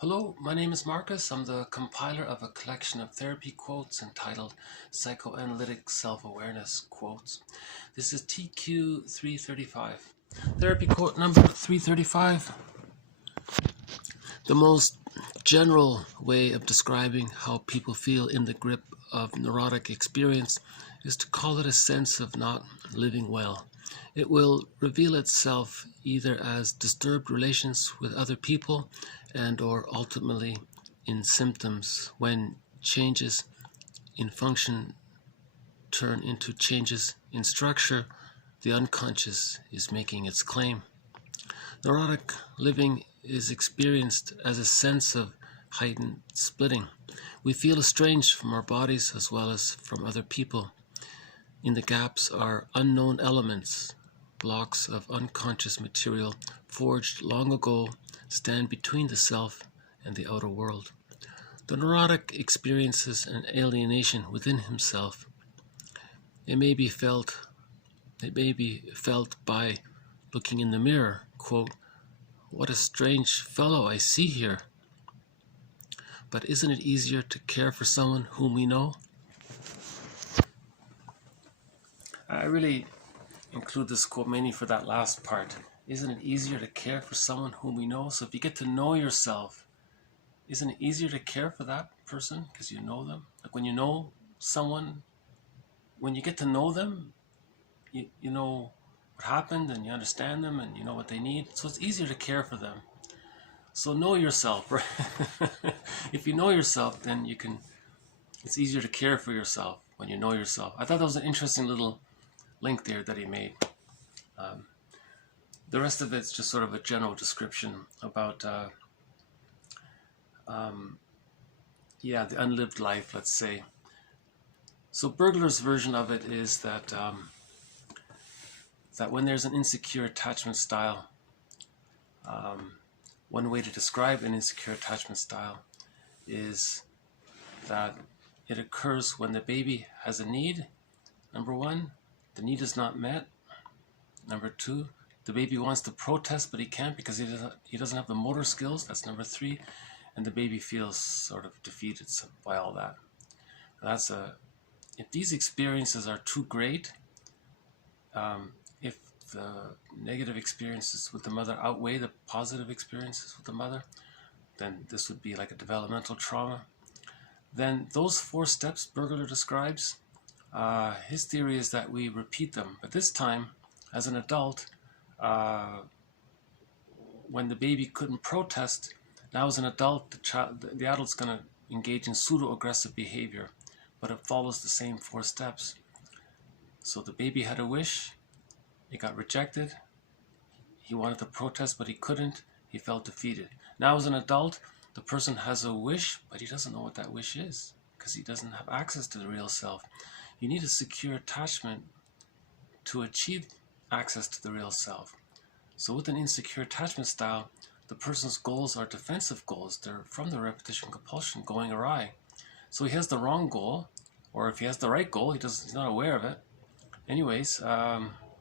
Hello, my name is Marcus. I'm the compiler of a collection of therapy quotes entitled Psychoanalytic Self-Awareness Quotes. This is TQ 335. Therapy quote number 335. The most general way of describing how people feel in the grip of neurotic experience is to call it a sense of not living well. It will reveal itself either as disturbed relations with other people and or ultimately in symptoms when changes in function turn into changes in structure. The unconscious is making its claim. Neurotic living is experienced as a sense of heightened splitting. We feel estranged from our bodies as well as from other people. In the gaps are unknown elements. Blocks of unconscious material forged long ago stand between the self and the outer world. The neurotic experiences an alienation within himself. It may be felt by looking in the mirror, quote, "What a strange fellow I see here. But isn't it easier to care for someone whom we know?" I really include this quote mainly for that last part. Isn't it easier to care for someone whom we know? So if you get to know yourself, isn't it easier to care for that person because you know them? Like when you know someone, when you get to know them, you know what happened and you understand them and you know what they need. So it's easier to care for them. So know yourself, right? If you know yourself, then it's easier to care for yourself when you know yourself. I thought that was an interesting little link there that he made. The rest of it's just sort of a general description about, the unlived life, let's say. So Bergler's version of it is that that when there's an insecure attachment style, one way to describe an insecure attachment style is that it occurs when the baby has a need. Number one, the need is not met. Number two, the baby wants to protest, but he can't because he doesn't have the motor skills. That's number three. And the baby feels sort of defeated by all that. If these experiences are too great, if the negative experiences with the mother outweigh the positive experiences with the mother, then this would be like a developmental trauma. Then those 4 steps Bergler describes, his theory is that we repeat them, but this time as an adult, when the baby couldn't protest, now as an adult, the adult's going to engage in pseudo-aggressive behavior, but it follows the same 4 steps. So the baby had a wish, it got rejected, he wanted to protest, but he couldn't, he felt defeated. Now as an adult, the person has a wish, but he doesn't know what that wish is because he doesn't have access to the real self. You need a secure attachment to achieve access to the real self. So with an insecure attachment style, the person's goals are defensive goals. They're from the repetition compulsion going awry. So he has the wrong goal, or if he has the right goal, he's not aware of it. Anyways,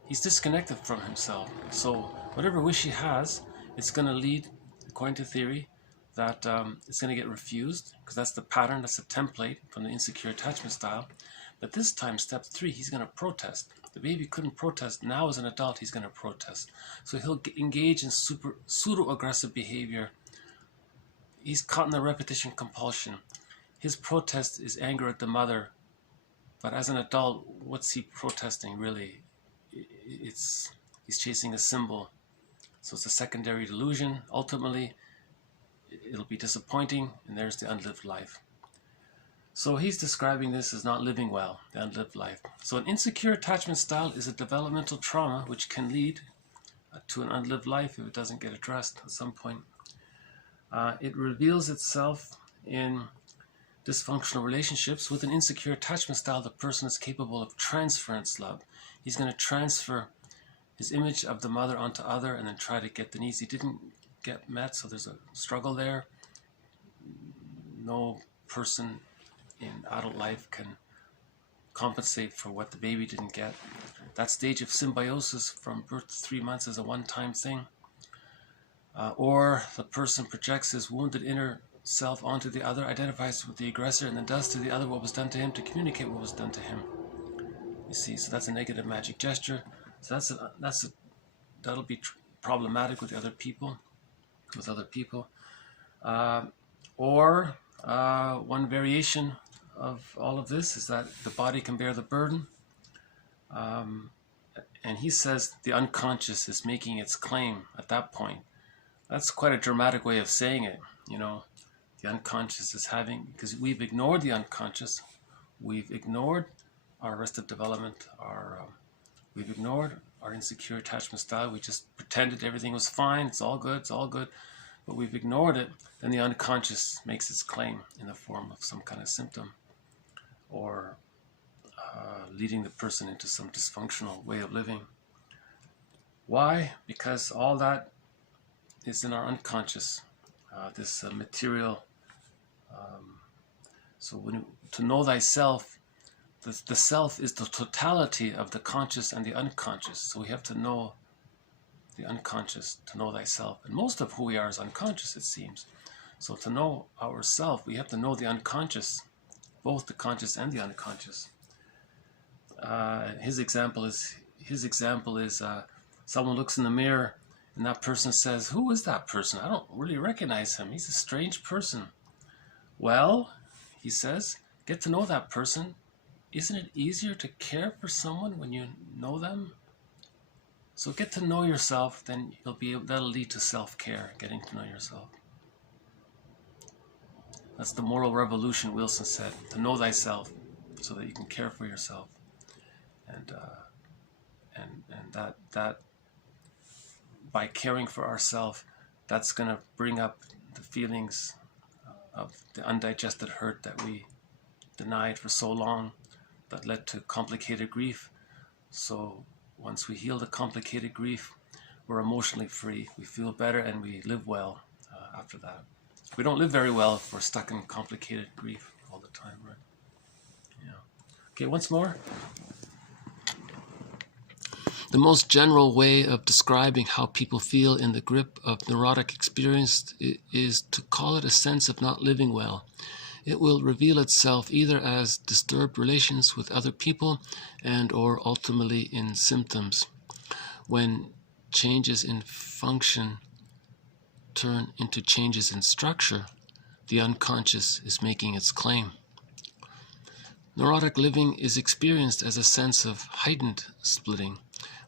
he's disconnected from himself. So whatever wish he has, it's going to lead, according to theory, that it's going to get refused, because that's the pattern, that's the template from the insecure attachment style. But this time, step 3, he's going to protest. The baby couldn't protest. Now as an adult, he's going to protest. So he'll engage in pseudo-aggressive behavior. He's caught in the repetition compulsion. His protest is anger at the mother. But as an adult, what's he protesting really? He's chasing a symbol. So it's a secondary delusion. Ultimately, it'll be disappointing, and there's the unlived life. So he's describing this as not living well, the unlived life. So an insecure attachment style is a developmental trauma which can lead to an unlived life if it doesn't get addressed at some point. It reveals itself in dysfunctional relationships. With an insecure attachment style, the person is capable of transference love. He's going to transfer his image of the mother onto other and then try to get the needs he didn't get met, so there's a struggle there. No person in adult life can compensate for what the baby didn't get. That stage of symbiosis from birth to 3 months is a one-time thing. Or the person projects his wounded inner self onto the other, identifies with the aggressor, and then does to the other what was done to him to communicate what was done to him. You see, so that's a negative magic gesture. So that'll be problematic with other people. Or one variation of all of this is that the body can bear the burden. And he says the unconscious is making its claim at that point. That's quite a dramatic way of saying it, you know. The unconscious is having, because we've ignored the unconscious, we've ignored our arrested development, we've ignored our insecure attachment style. We just pretended everything was fine, it's all good, but we've ignored it. Then the unconscious makes its claim in the form of some kind of symptom, or leading the person into some dysfunctional way of living. Why? Because all that is in our unconscious, this material. So to know thyself, the self is the totality of the conscious and the unconscious. So we have to know the unconscious to know thyself. And most of who we are is unconscious, it seems. So to know ourself, we have to know the unconscious, both the conscious and the unconscious. His example is someone looks in the mirror and that person says, "Who is that person? I don't really recognize him. He's a strange person." Well, he says, get to know that person. Isn't it easier to care for someone when you know them? So get to know yourself, then that'll lead to self-care, getting to know yourself. That's the moral revolution, Wilson said, to know thyself so that you can care for yourself. And that by caring for ourselves, that's going to bring up the feelings of the undigested hurt that we denied for so long, that led to complicated grief. So once we heal the complicated grief, we're emotionally free. We feel better and we live well after that. We don't live very well if we're stuck in complicated grief all the time, right? Yeah. Okay, once more. The most general way of describing how people feel in the grip of neurotic experience is to call it a sense of not living well. It will reveal itself either as disturbed relations with other people and or ultimately in symptoms. When changes in function turn into changes in structure, the unconscious is making its claim. Neurotic living is experienced as a sense of heightened splitting.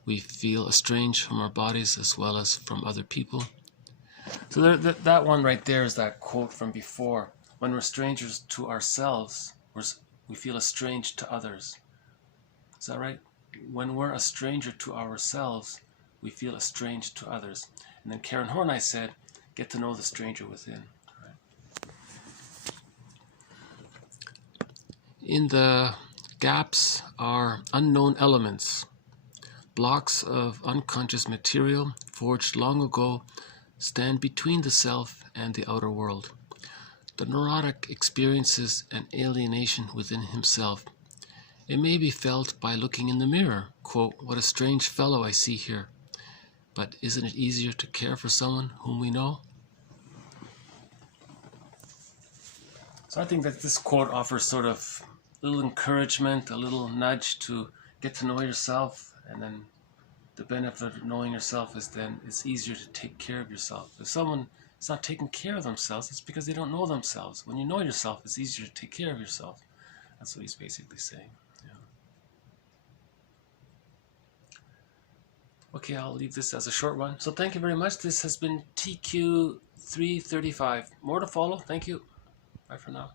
We feel estranged from our bodies as well as from other people. So that one right there is that quote from before. When we're strangers to ourselves, we feel estranged to others. Is that right? When we're a stranger to ourselves, we feel estranged to others. And then Karen Horney said, get to know the stranger within. Right? In the gaps are unknown elements. Blocks of unconscious material forged long ago stand between the self and the outer world. The neurotic experiences an alienation within himself. It may be felt by looking in the mirror, quote, "What a strange fellow I see here." But isn't it easier to care for someone whom we know? So I think that this quote offers sort of a little encouragement, a little nudge to get to know yourself, and then the benefit of knowing yourself is then it's easier to take care of yourself. If someone is not taking care of themselves, it's because they don't know themselves. When you know yourself, it's easier to take care of yourself. That's what he's basically saying. Yeah. Okay, I'll leave this as a short one. So thank you very much. This has been TQ 335. More to follow. Thank you. Bye for now.